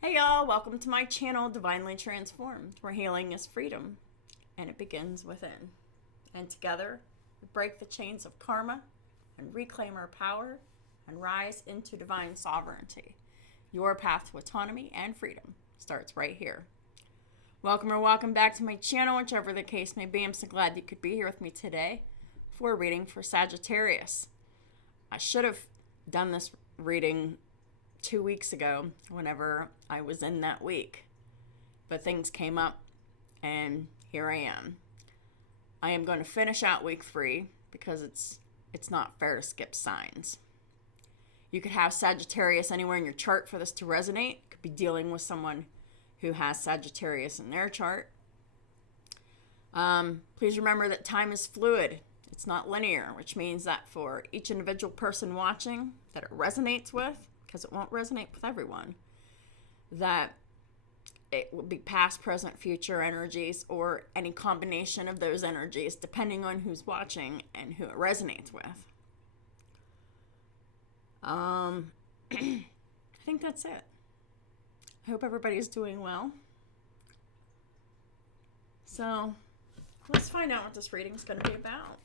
Hey y'all, welcome to my channel, Divinely Transformed, where healing is freedom, and it begins within. And together, we break the chains of karma and reclaim our power and rise into divine sovereignty. Your path to autonomy and freedom starts right here. Welcome back to my channel, whichever the case may be. I'm so glad you could be here with me today for a reading for Sagittarius. I should have done this reading 2 weeks ago whenever I was in that week, but things came up and here I am. I am going to finish out week 3 because it's not fair to skip signs. You could have Sagittarius anywhere in your chart for this to resonate. You could be dealing with someone who has Sagittarius in their chart. Please remember that time is fluid. It's not linear, which means that for each individual person watching that it resonates with, because it won't resonate with everyone, that it will be past, present, future energies, or any combination of those energies, depending on who's watching and who it resonates with. I think that's it. I hope everybody's doing well. So, let's find out what this reading is going to be about.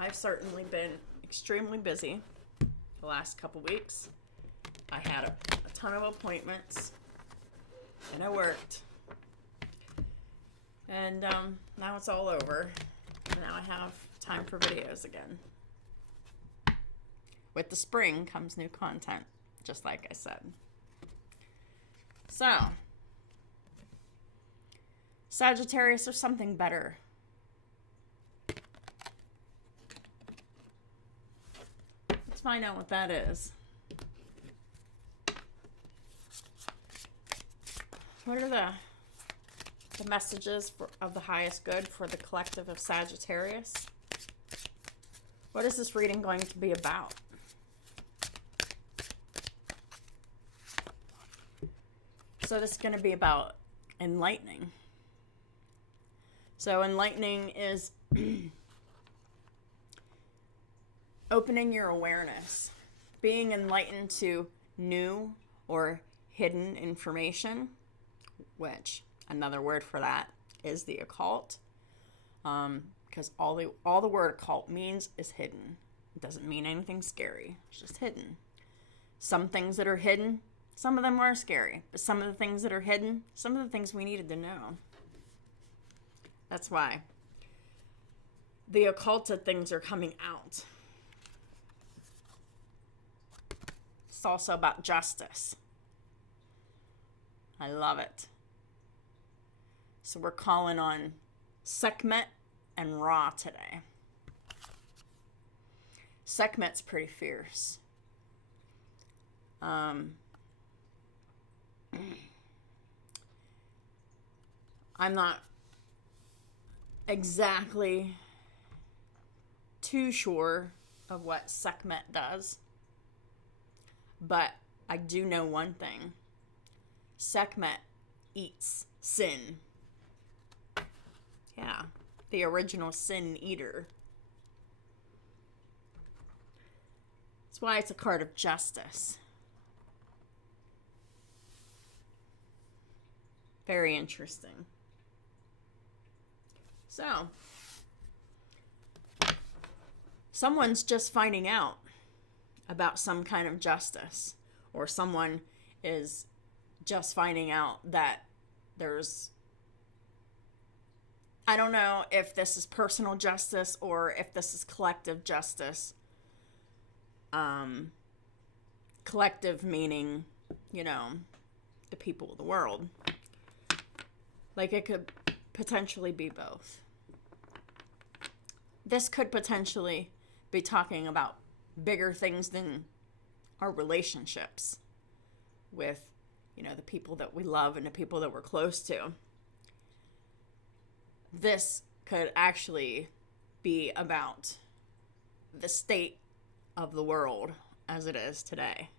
I've certainly been extremely busy the last couple weeks. I had a ton of appointments, and I worked. And now it's all over. Now I have time for videos again. With the spring comes new content, just like I said. So, Sagittarius, there's something better. Let's find out what that is. What are the messages of the highest good for the collective of Sagittarius? What is this reading going to be about? So this is going to be about enlightening. So enlightening is opening your awareness, being enlightened to new or hidden information, which another word for that is the occult, because all the word occult means is hidden. It doesn't mean anything scary. It's just hidden. Some things that are hidden, some of them are scary, but some of the things that are hidden, some of the things we needed to know. That's why the occulted things are coming out. It's also about justice. I love it. So we're calling on Sekhmet and Ra today. Sekhmet's pretty fierce. I'm not exactly too sure of what Sekhmet does, but I do know one thing. Sekhmet eats sin. Yeah, the original sin eater. That's why it's a card of justice. Very interesting. So, someone's just finding out about some kind of justice, or someone is just finding out that there's, I don't know if this is personal justice or if this is collective justice. Collective meaning, the people of the world. Like, it could potentially be both. This could potentially be talking about bigger things than our relationships with, the people that we love and the people that we're close to. This could actually be about the state of the world as it is today.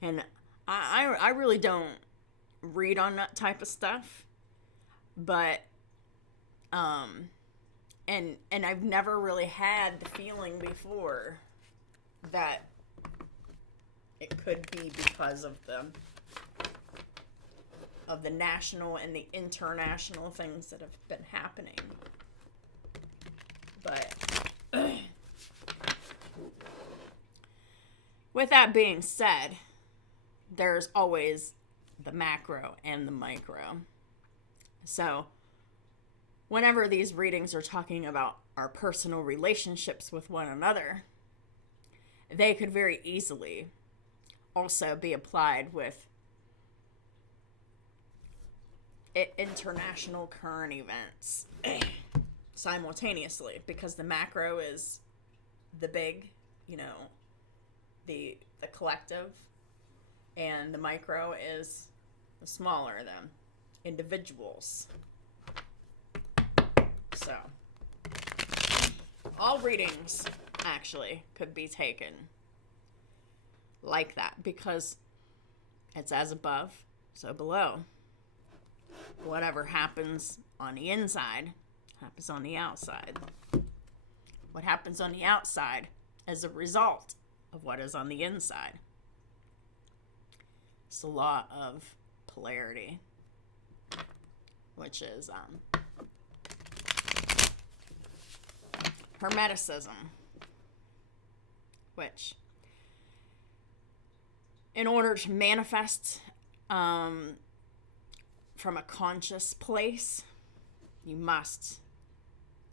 And I really don't read on that type of stuff, but and I've never really had the feeling before that it could be because of the national and the international things that have been happening. But with that being said, there's always the macro and the micro. So whenever these readings are talking about our personal relationships with one another, they could very easily also be applied with international current events simultaneously, because the macro is the big, the collective, and the micro is the smaller, the individuals. So all readings actually could be taken like that, because it's as above, so below. Whatever happens on the inside happens on the outside. What happens on the outside is a result of what is on the inside. It's the law of polarity, which is Hermeticism, which, in order to manifest from a conscious place, you must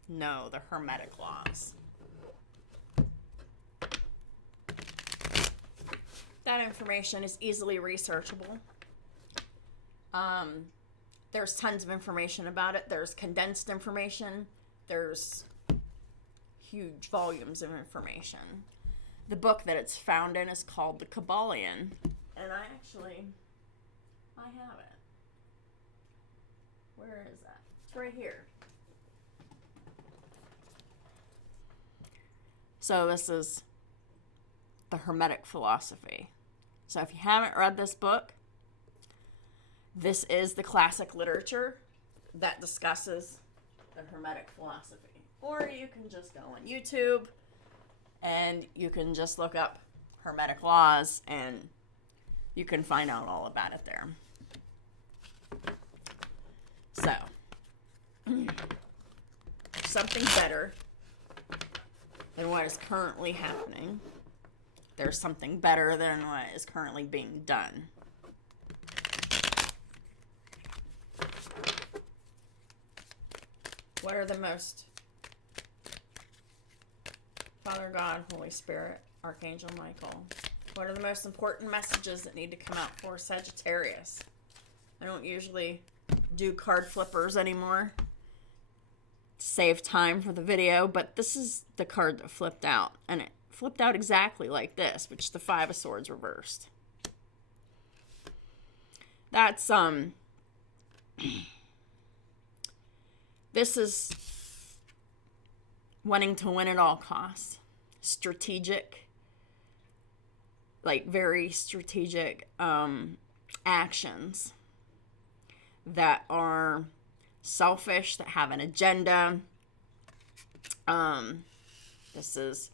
know the Hermetic laws. That information is easily researchable. There's tons of information about it. There's condensed information. There's huge volumes of information. The book that it's found in is called The Kabbalion. And I have it. Where is that? It's right here. So this is the Hermetic philosophy. So if you haven't read this book, this is the classic literature that discusses the Hermetic philosophy. Or you can just go on YouTube and you can just look up Hermetic laws and you can find out all about it there. So, something better than what is currently happening. There's something better than what is currently being done. What are the most, Father God, Holy Spirit, Archangel Michael, what are the most important messages that need to come out for Sagittarius? I don't usually do card flippers anymore to save time for the video, but this is the card that flipped out, and it flipped out exactly like this, which is the Five of Swords reversed. That's this is wanting to win at all costs. Strategic, like very strategic actions that are selfish, that have an agenda. This is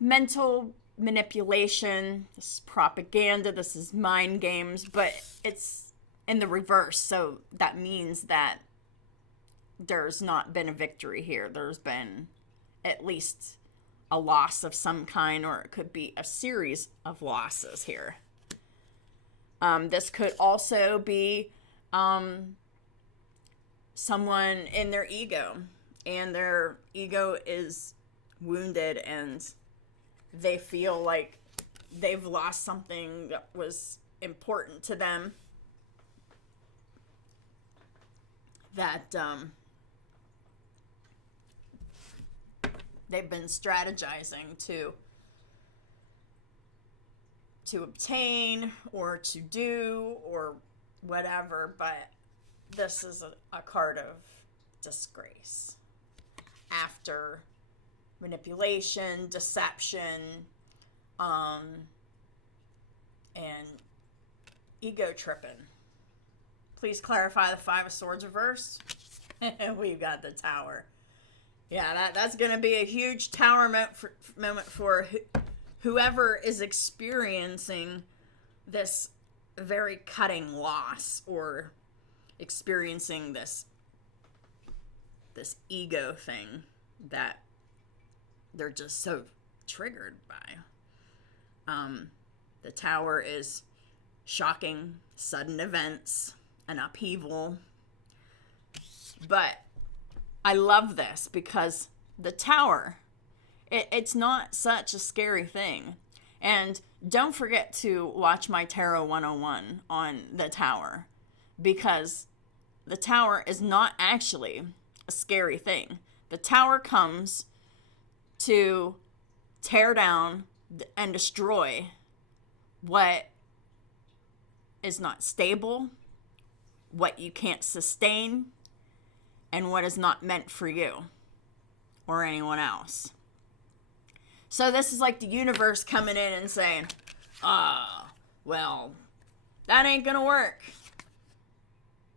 mental manipulation, this is propaganda, this is mind games, but it's in the reverse. So that means that there's not been a victory here. There's been at least a loss of some kind, or it could be a series of losses here. This could also be someone in their ego, and their ego is wounded and they feel like they've lost something that was important to them, that they've been strategizing to obtain or to do or whatever, but this is a card of disgrace after manipulation, deception, and ego tripping. Please clarify the Five of Swords reversed. We've got the Tower. Yeah, that's going to be a huge Tower moment for whoever is experiencing this very cutting loss, or experiencing this ego thing that they're just so triggered by. The Tower is shocking, sudden events, an upheaval. But I love this because the Tower, it's not such a scary thing. And don't forget to watch my Tarot 101 on the Tower, because the Tower is not actually a scary thing. The Tower comes to tear down and destroy what is not stable, what you can't sustain, and what is not meant for you or anyone else. So this is like the universe coming in and saying, well, that ain't gonna work.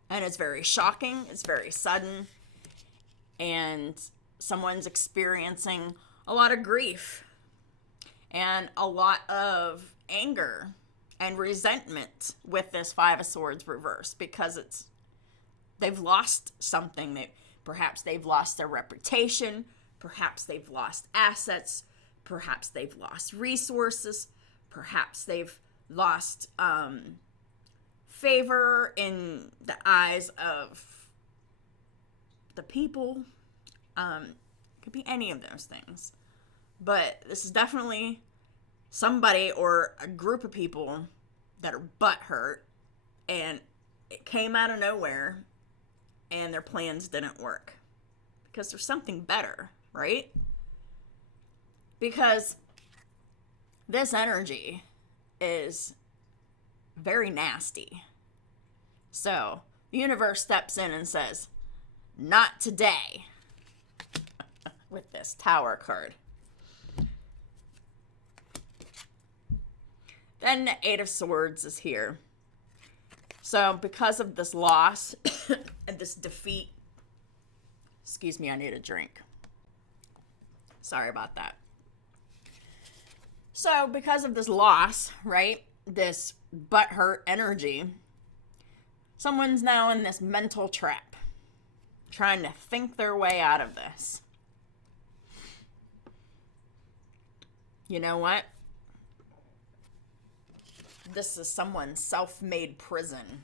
And it's very shocking, it's very sudden, and someone's experiencing a lot of grief and a lot of anger and resentment with this Five of Swords reverse, because they've lost something. Perhaps they've lost their reputation, perhaps they've lost assets, perhaps they've lost resources, perhaps they've lost favor in the eyes of the people. Could be any of those things. But this is definitely somebody or a group of people that are butthurt, and it came out of nowhere, and their plans didn't work. Because there's something better, right? Because this energy is very nasty. So the universe steps in and says, not today, with this Tower card. Then the Eight of Swords is here. So because of this loss and this defeat, excuse me, I need a drink. Sorry about that. So because of this loss, right, this butthurt energy, someone's now in this mental trap, trying to think their way out of this. You know what? This is someone's self-made prison.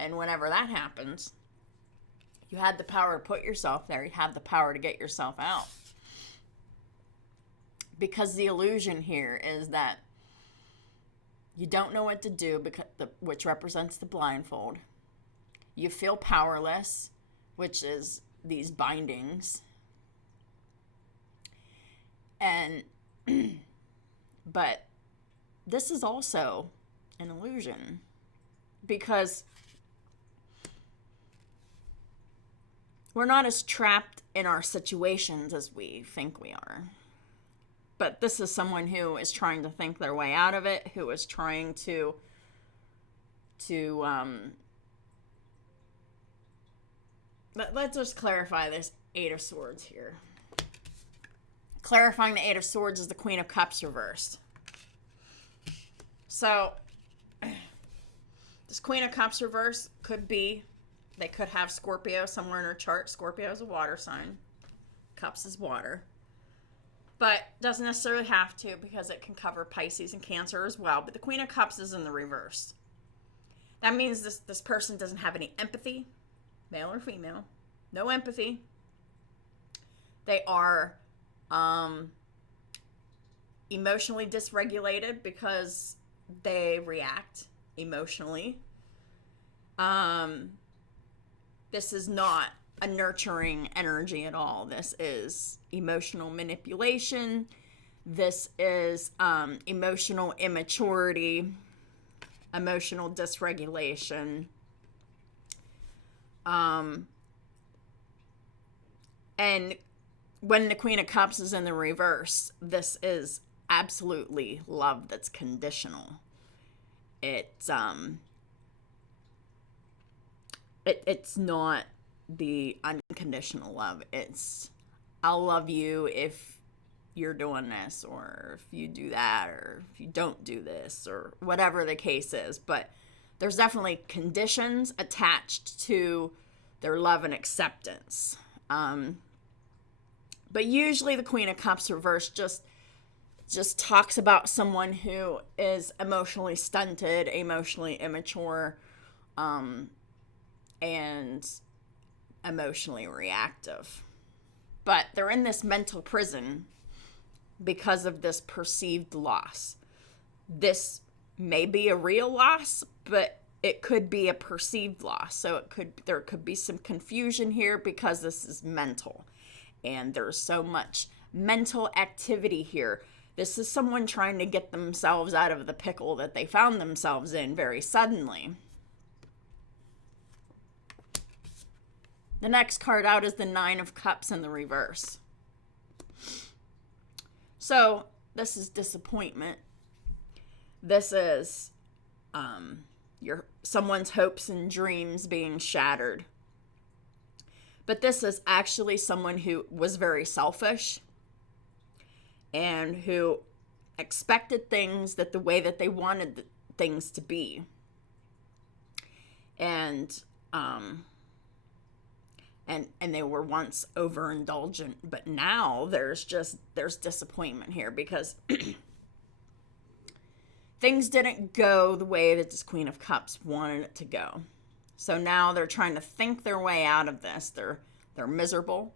And whenever that happens, you had the power to put yourself there. You have the power to get yourself out. Because the illusion here is that you don't know what to do, which represents the blindfold. You feel powerless, which is these bindings. And, but this is also an illusion, because we're not as trapped in our situations as we think we are. But this is someone who is trying to think their way out of it, who is trying to let's just clarify this Eight of Swords here. Clarifying the Eight of Swords is the Queen of Cups reversed. So, this Queen of Cups reverse could be, they could have Scorpio somewhere in her chart. Scorpio is a water sign. Cups is water. But doesn't necessarily have to, because it can cover Pisces and Cancer as well. But the Queen of Cups is in the reverse. That means this person doesn't have any empathy, male or female. No empathy. They are emotionally dysregulated because they react emotionally. This is not a nurturing energy at all. This is emotional manipulation. This is emotional immaturity, emotional dysregulation. And when the Queen of Cups is in the reverse, this is absolutely love that's conditional. It's not the unconditional love. It's, I'll love you if you're doing this, or if you do that, or if you don't do this, or whatever the case is. But there's definitely conditions attached to their love and acceptance. But usually the Queen of Cups reversed just talks about someone who is emotionally stunted, emotionally immature, and emotionally reactive. But they're in this mental prison because of this perceived loss. This may be a real loss, but it could be a perceived loss. So there could be some confusion here because this is mental. And there's so much mental activity here. This is someone trying to get themselves out of the pickle that they found themselves in very suddenly. The next card out is the Nine of Cups in the reverse. So this is disappointment. This is someone's hopes and dreams being shattered. But this is actually someone who was very selfish and who expected things that the way that they wanted things to be. And they were once overindulgent, but now there's disappointment here because things didn't go the way that this Queen of Cups wanted it to go. So now they're trying to think their way out of this. They're miserable.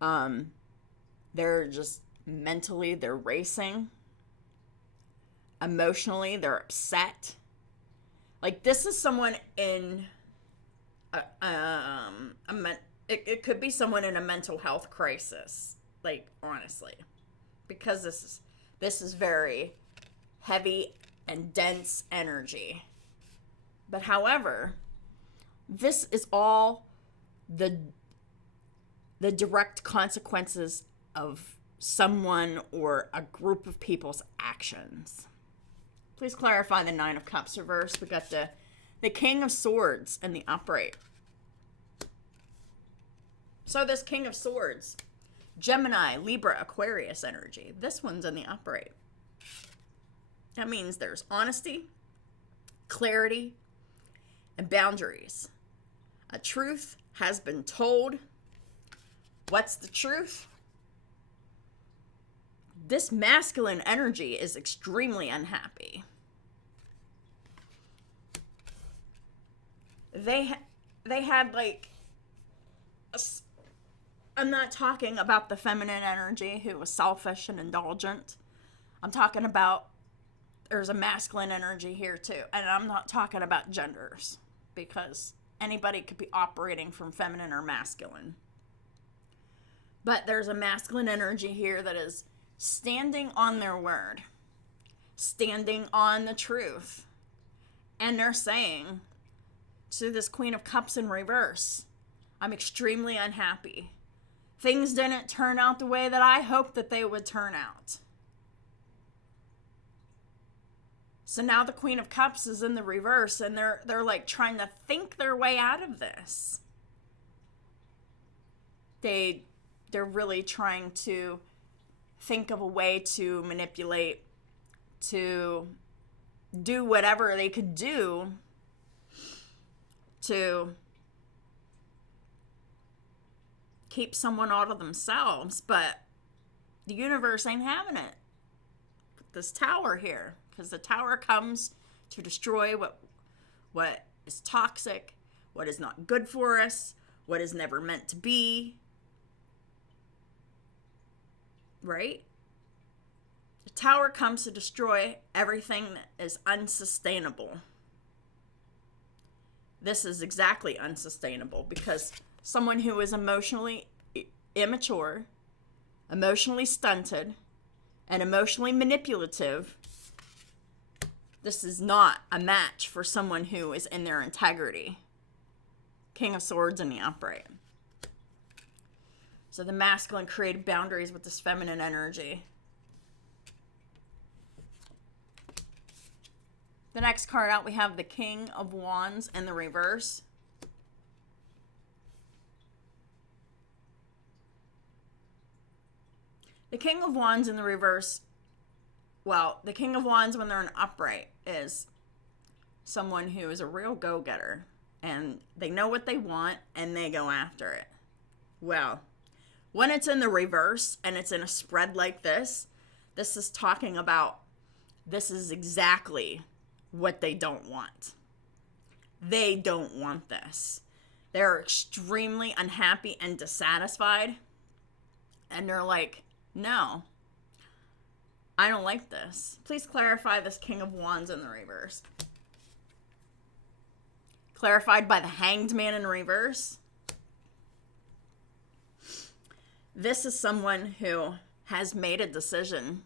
They're just mentally, they're racing. Emotionally, they're upset. Like, this is someone in it could be someone in a mental health crisis, like, honestly, because this is very heavy and dense energy. But however, this is all the direct consequences of someone or a group of people's actions. Please clarify the Nine of Cups reverse. We got the King of Swords in the upright. So this King of Swords, Gemini, Libra, Aquarius energy. This one's in the upright. That means there's honesty, clarity, and boundaries. A truth has been told. What's the truth? This masculine energy is extremely unhappy. They had like I'm not talking about the feminine energy who was selfish and indulgent. I'm talking about there's a masculine energy here too. And I'm not talking about genders because anybody could be operating from feminine or masculine. But there's a masculine energy here that is standing on their word, standing on the truth. And they're saying to this Queen of Cups in reverse, I'm extremely unhappy. Things didn't turn out the way that I hoped that they would turn out. So now the Queen of Cups is in the reverse and they're like trying to think their way out of this. They're really trying to think of a way to manipulate, to do whatever they could do to keep someone out of themselves, but the universe ain't having it. This tower here, because the tower comes to destroy what is toxic, what is not good for us, what is never meant to be. Right? The tower comes to destroy everything that is unsustainable. This is exactly unsustainable because someone who is emotionally immature, emotionally stunted, and emotionally manipulative, this is not a match for someone who is in their integrity. King of Swords in the upright. So the masculine created boundaries with this feminine energy. The next card out, we have the King of Wands in the reverse. The The King of Wands in the reverse, well, the King of Wands when they're in upright is someone who is a real go-getter. And they know what they want and they go after it. Well, when it's in the reverse and it's in a spread like this is talking about this is exactly what they don't want. They don't want this. They're extremely unhappy and dissatisfied. And they're like, no, I don't like this. Please clarify this King of Wands in the reverse. Clarified by the Hanged Man in reverse. This is someone who has made a decision.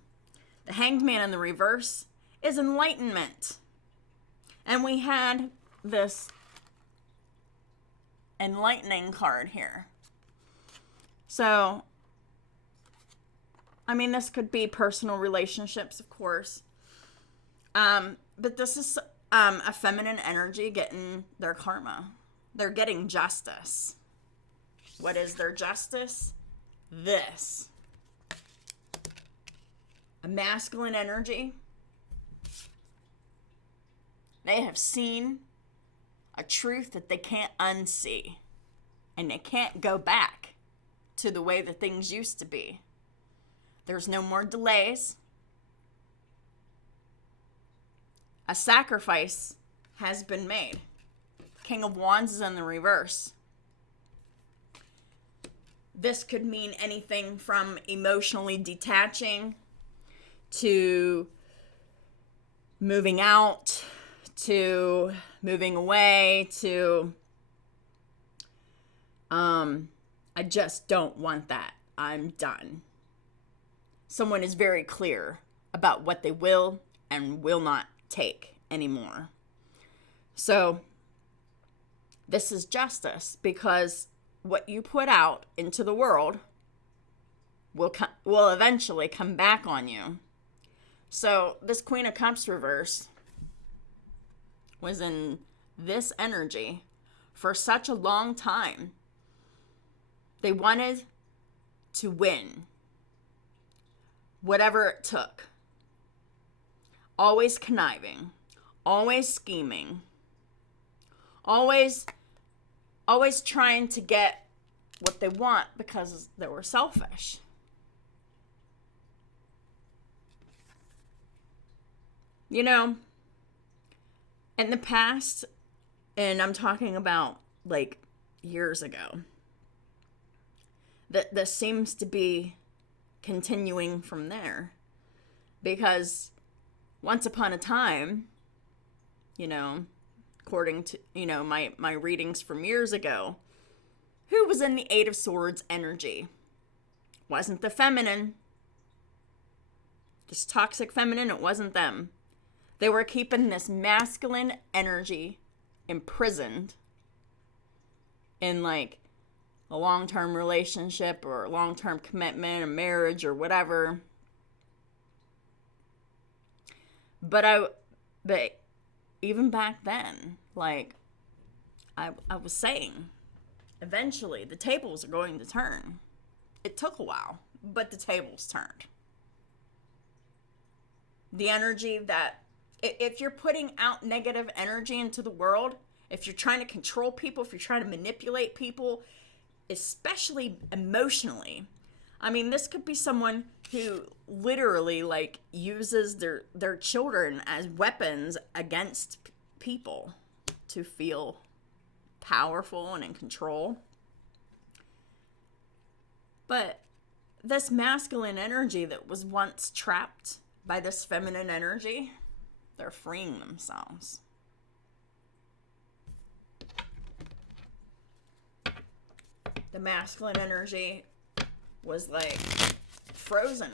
The Hanged Man in the reverse is enlightenment. And we had this enlightening card here. So, I mean, this could be personal relationships, of course. But this is a feminine energy getting their karma. They're getting justice. What is their justice? This. A masculine energy. They have seen a truth that they can't unsee. And they can't go back to the way that things used to be. There's no more delays. A sacrifice has been made. King of Wands is in the reverse. This could mean anything from emotionally detaching to moving out to moving away to I just don't want that. I'm done. Someone is very clear about what they will and will not take anymore. So this is justice, because what you put out into the world will eventually come back on you. So this Queen of Cups reverse was in this energy for such a long time. They wanted to win, whatever it took. Always conniving, always scheming, always trying to get what they want because they were selfish. You know, in the past, and I'm talking about like years ago, that this seems to be continuing from there. Because once upon a time, you know, according to, you know, my readings from years ago, who was in the Eight of Swords energy? Wasn't the feminine. This toxic feminine, it wasn't them. They were keeping this masculine energy imprisoned in like a long-term relationship or a long-term commitment, a marriage or whatever. But even back then, like I was saying, eventually the tables are going to turn. It took a while, but the tables turned. The energy that, if you're putting out negative energy into the world, if you're trying to control people, if you're trying to manipulate people, especially emotionally, I mean, this could be someone who literally like uses their children as weapons against people to feel powerful and in control. But this masculine energy that was once trapped by this feminine energy, they're freeing themselves. The masculine energy was like frozen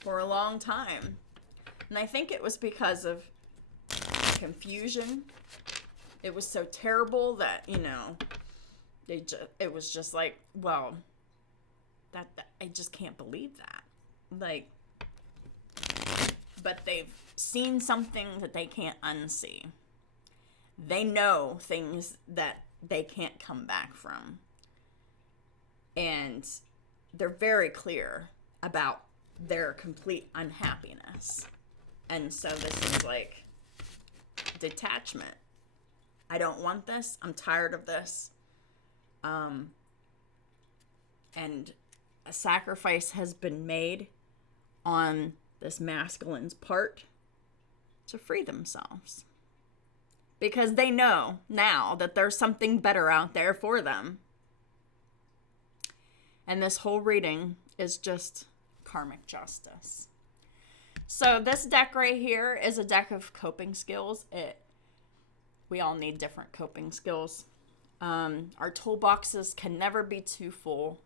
for a long time. And I think it was because of confusion. It was so terrible that, you know, it was just like, well, that I just can't believe that. Like, but they've seen something that they can't unsee. They know things that they can't come back from. And they're very clear about their complete unhappiness. And so this is like detachment. I don't want this. I'm tired of this. And a sacrifice has been made on this masculine's part to free themselves. Because they know now that there's something better out there for them. And this whole reading is just karmic justice. So this deck right here is a deck of coping skills. We all need different coping skills. Our toolboxes can never be too full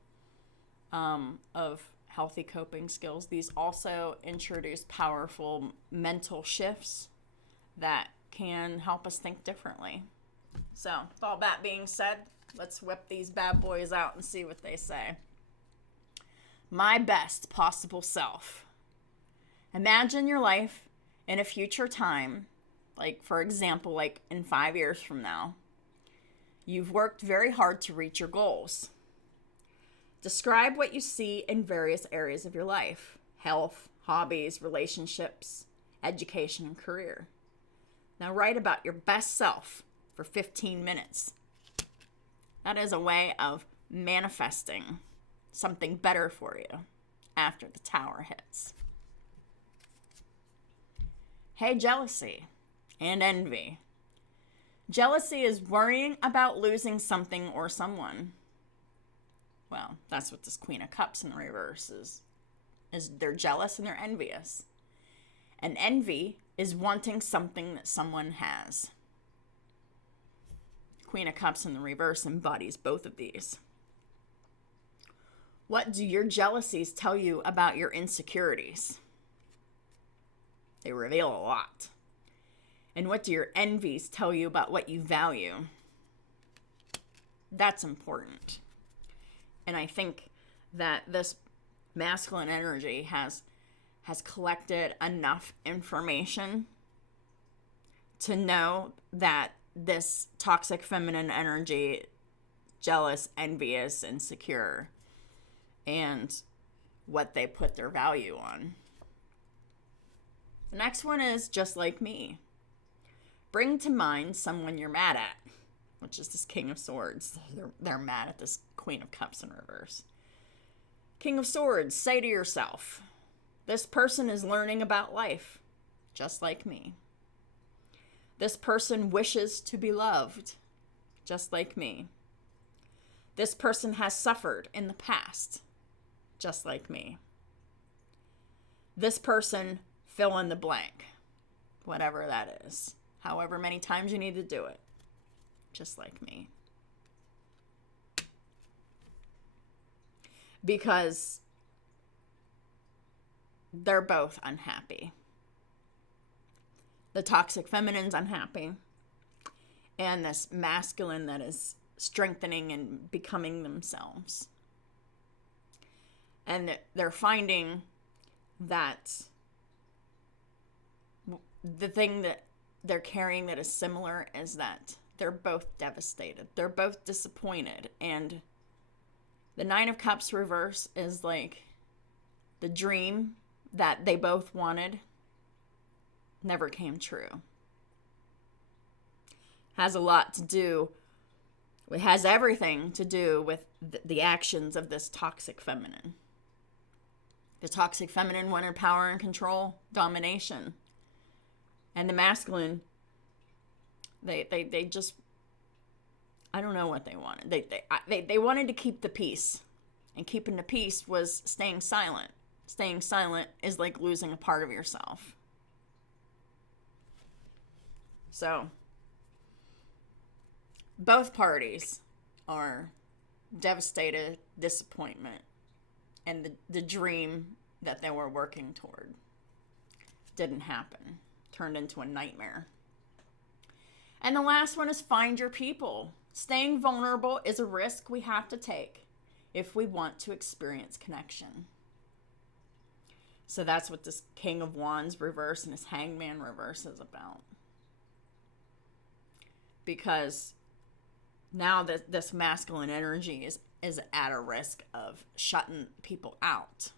of healthy coping skills. These also introduce powerful mental shifts that can help us think differently. So, with all that being said, let's whip these bad boys out and see what they say. My best possible self. Imagine your life in a future time, like for example, like in 5 years from now. You've worked very hard to reach your goals. Describe what you see in various areas of your life: health, hobbies, relationships, education, and career. Now write about your best self for 15 minutes. That is a way of manifesting something better for you after the tower hits. Hey, jealousy and envy. Jealousy is worrying about losing something or someone. Well, that's what this Queen of Cups in the reverse is they're jealous and they're envious. And envy is wanting something that someone has. Queen of Cups in the reverse embodies both of these. What do your jealousies tell you about your insecurities? They reveal a lot. And what do your envies tell you about what you value? That's important. And I think that this masculine energy has collected enough information to know that this toxic feminine energy, jealous, envious, insecure, and what they put their value on. The next one is just like me. Bring to mind someone you're mad at, which is this King of Swords. They're mad at this Queen of Cups in reverse. King of Swords, say to yourself, this person is learning about life, just like me. This person wishes to be loved, just like me. This person has suffered in the past, just like me. This person, fill in the blank, whatever that is. However many times you need to do it, just like me. Because they're both unhappy. The toxic feminine's unhappy, and this masculine that is strengthening and becoming themselves. And they're finding that the thing that they're carrying that is similar is that they're both devastated. They're both disappointed. And the Nine of Cups reverse is like the dream that they both wanted never came true. Has a lot to do, it has everything to do with the actions of this toxic feminine. The toxic feminine wanted power and control, domination. And the masculine, they just, I don't know what they wanted. They wanted to keep the peace. And keeping the peace was staying silent. Staying silent is like losing a part of yourself. So, both parties are devastated, disappointment, and the dream that they were working toward didn't happen. Turned into a nightmare. And the last one is find your people. Staying vulnerable is a risk we have to take if we want to experience connection. So that's what this King of Wands reverse and this Hangman reverse is about. Because now that this masculine energy is at a risk of shutting people out.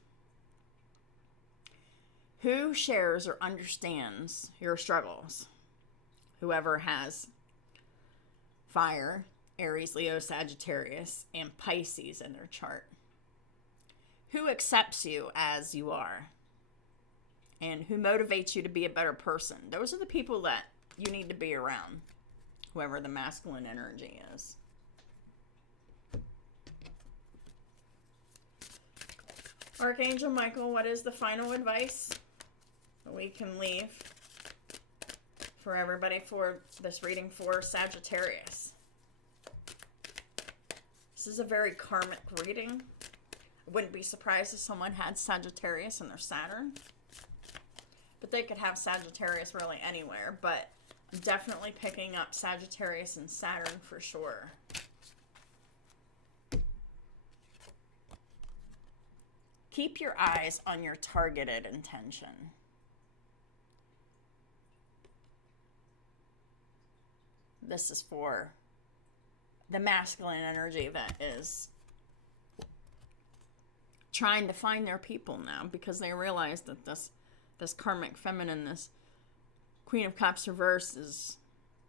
Who shares or understands your struggles? Whoever has fire, Aries, Leo, Sagittarius, and Pisces in their chart. Who accepts you as you are? And who motivates you to be a better person? Those are the people that you need to be around, whoever the masculine energy is. Archangel Michael, what is the final advice that we can leave for everybody for this reading for Sagittarius? This is a very karmic reading. I wouldn't be surprised if someone had Sagittarius in their Saturn. But they could have Sagittarius really anywhere. But I'm definitely picking up Sagittarius and Saturn for sure. Keep your eyes on your targeted intention. This is for the masculine energy that is trying to find their people now, because they realize that this karmic feminine, this Queen of Cups reverse, is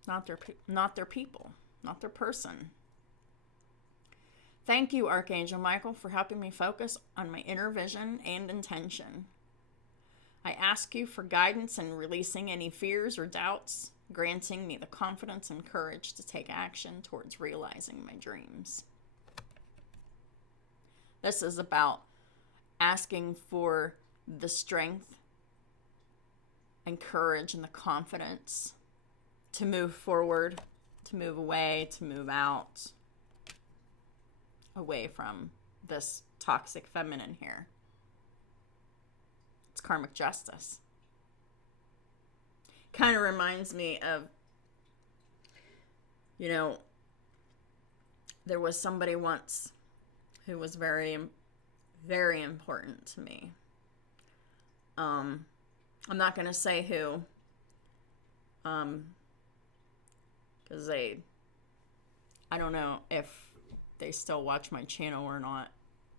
not their people, not their person. Thank you, Archangel Michael, for helping me focus on my inner vision and intention. I ask you for guidance in releasing any fears or doubts, granting me the confidence and courage to take action towards realizing my dreams. This is about asking for the strength and courage and the confidence to move forward, to move away, to move out, away from this toxic feminine here. It's karmic justice. Kind of reminds me of, there was somebody once who was very, very important to me. I'm not going to say who, because I don't know if they still watch my channel or not,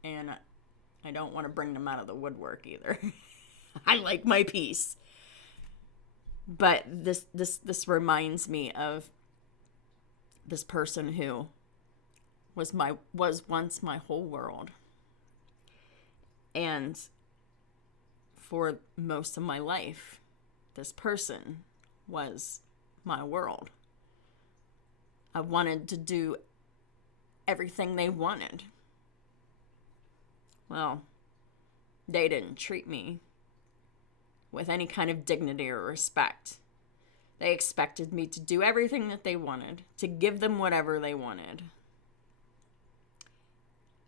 and I don't want to bring them out of the woodwork either. I like my peace. But this reminds me of this person who was once my whole world. And for most of my life, this person was my world. I wanted to do everything they wanted. Well, they didn't treat me with any kind of dignity or respect. They expected me to do everything that they wanted, to give them whatever they wanted.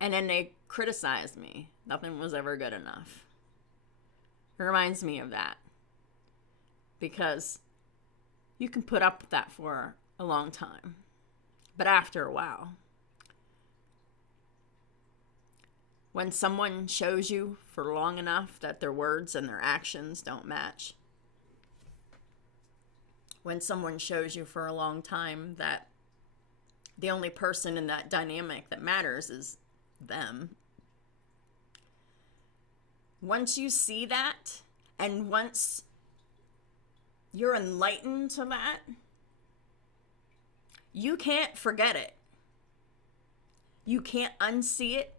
And then they criticized me. Nothing was ever good enough. It reminds me of that. Because you can put up with that for a long time. But after a while, when someone shows you for long enough that their words and their actions don't match, when someone shows you for a long time that the only person in that dynamic that matters is them, once you see that, and once you're enlightened to that, you can't forget it. You can't unsee it.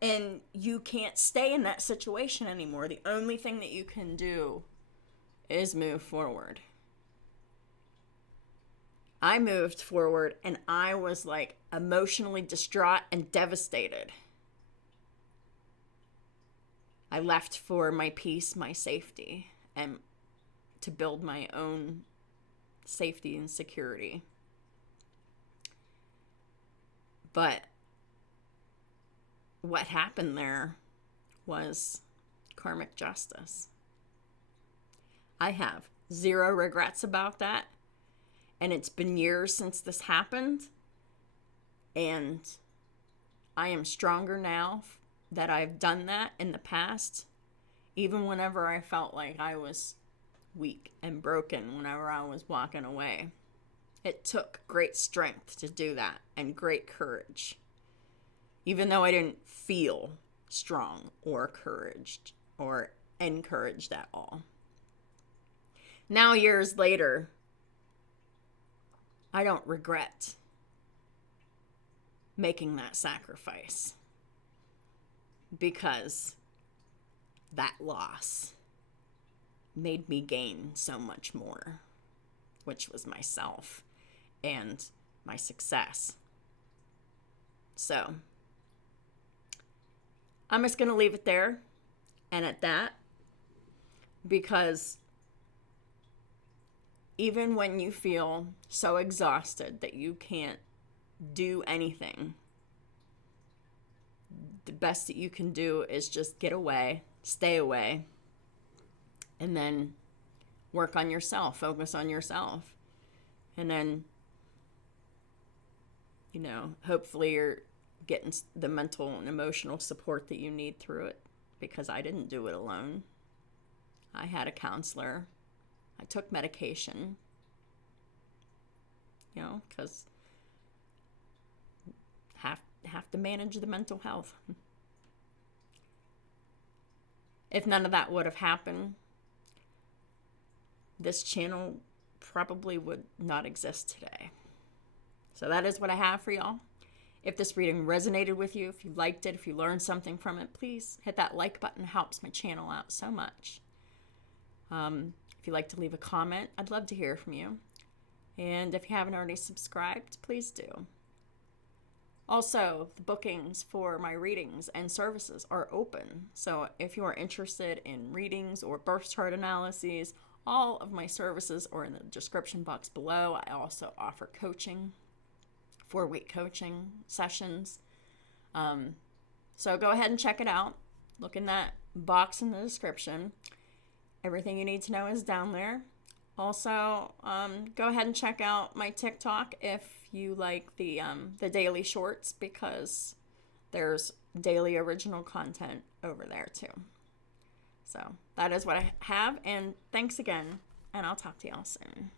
And you can't stay in that situation anymore. The only thing that you can do is move forward. I moved forward and I was like emotionally distraught and devastated. I left for my peace, my safety, and to build my own safety and security. But what happened there was karmic justice. I have zero regrets about that. And it's been years since this happened. And I am stronger now that I've done that in the past. Even whenever I felt like I was weak and broken, whenever I was walking away. It took great strength to do that and great courage. Even though I didn't feel strong or or encouraged at all. Now, years later, I don't regret making that sacrifice, because that loss made me gain so much more, which was myself and my success. So I'm just going to leave it there and at that, because even when you feel so exhausted that you can't do anything, the best that you can do is just get away, stay away, and then work on yourself, focus on yourself. And then, hopefully you're getting the mental and emotional support that you need through it, because I didn't do it alone. I had a counselor. I took medication, because have to manage the mental health. If none of that would have happened, this channel probably would not exist today. So that is what I have for y'all. If this reading resonated with you, if you liked it, if you learned something from it, please hit that like button. It helps my channel out so much. If you'd like to leave a comment, I'd love to hear from you. And if you haven't already subscribed, please do. Also, the bookings for my readings and services are open. So if you are interested in readings or birth chart analyses, all of my services are in the description box below. I also offer coaching, 4-week coaching sessions. So go ahead and check it out. Look in that box in the description. Everything you need to know is down there. Also, go ahead and check out my TikTok if you like the daily shorts, because there's daily original content over there too. So that is what I have, and thanks again, and I'll talk to y'all soon.